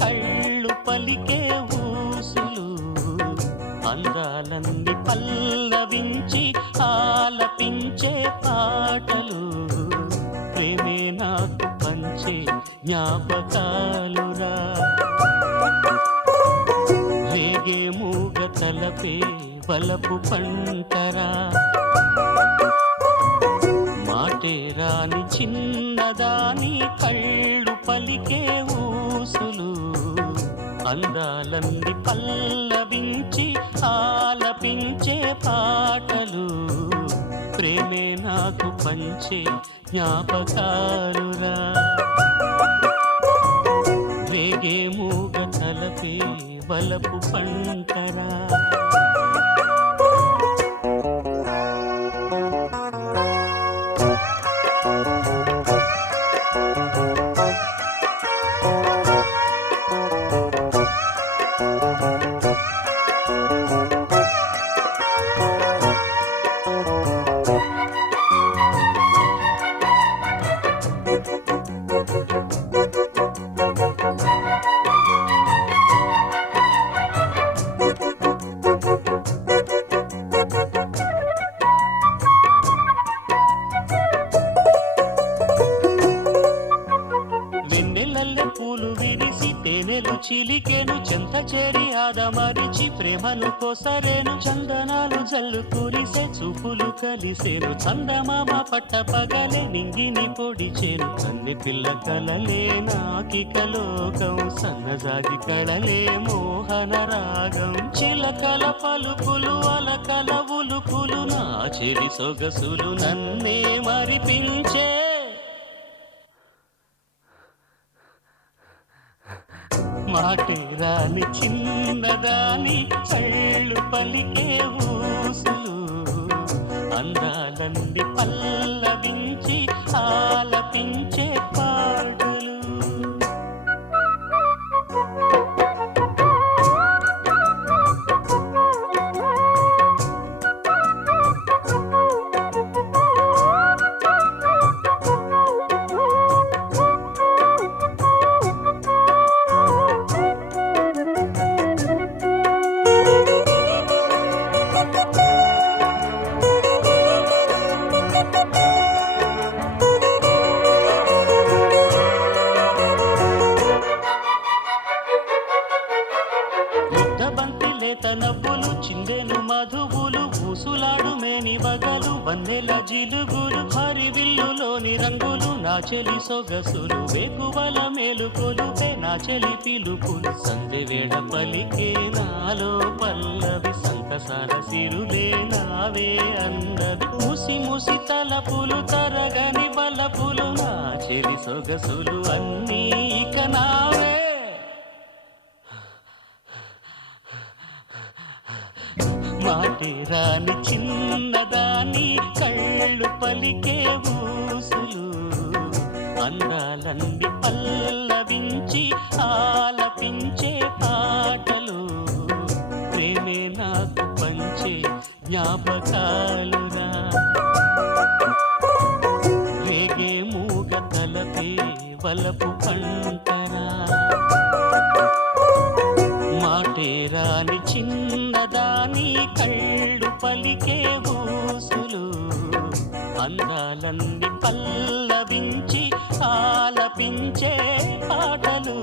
కళ్ళు పలికే ఊసులు అందాలన్నీ పల్లవించి ఆలపించే పాటలు ప్రేమే నాకు పంచే జ్ఞాపకాలురా రేగే మూగ తలపే వలపు పంటరా మాటే రాని చిన్నదాని కళ్ళు పలికే ఊసులు అందాలన్నీ పల్లవించి ఆలపించే పాటలు ప్రేమే నాకు పంచే జ్ఞాపకాలురా రేగే మూగ తలపే వలపు పంటరా పూలు విరిసి తేనెలు చిలికెను చెంత చేరి ఆదమరిచి ప్రేమను కోసరేను చందనాలు జల్లు కురిసే చూపులు కలిసేను చందమామ పట్ట పగలే నింగిని పొడిచేను కన్ని పిల్ల కలలే నాకిక లోకం సన్నజాగి కళలే మోహన రాగం చిలకల పలుకులు అలకల ఉలుకులు నా చెలి సొగసులు నన్నే మరిపించే మాటే రాని చిన్నదాని కళ్ళు పలికే ఊసులు అందాలన్నీ పల్లవించి ఆలపించే పాటలు నవ్వులు చిందెను మధువులు ఊసులాడు మేని వగలు వన్నెల జిలుగులు హరివిల్లులోని రంగులు నా చెలి సొగసులు వేకువల మేలుకొలుపే నా చెలి పిలుపులు సంధి వేళ పలికే నాలో పల్లవి సంతసాల సిరులే నావే అన్నది ముసి ముసి తలపులు తరగని బలపులు నా చెలి సొగసులు అన్నీ ఇక నావే మాటే రాని చిన్నదాని కళ్ళు పలికే ఊసులు అందాలన్నీ పల్లవించి ఆలపించే పాటలు ప్రేమే నాకు పంచే జ్ఞాపకాలురా రేగే మూగ తలపే వలపు పంటరా మాటే రాని చిన్నదాని కళ్ళు పలికే ఊసులు అందాలన్నీ పల్లవించి ఆలపించే పాటలు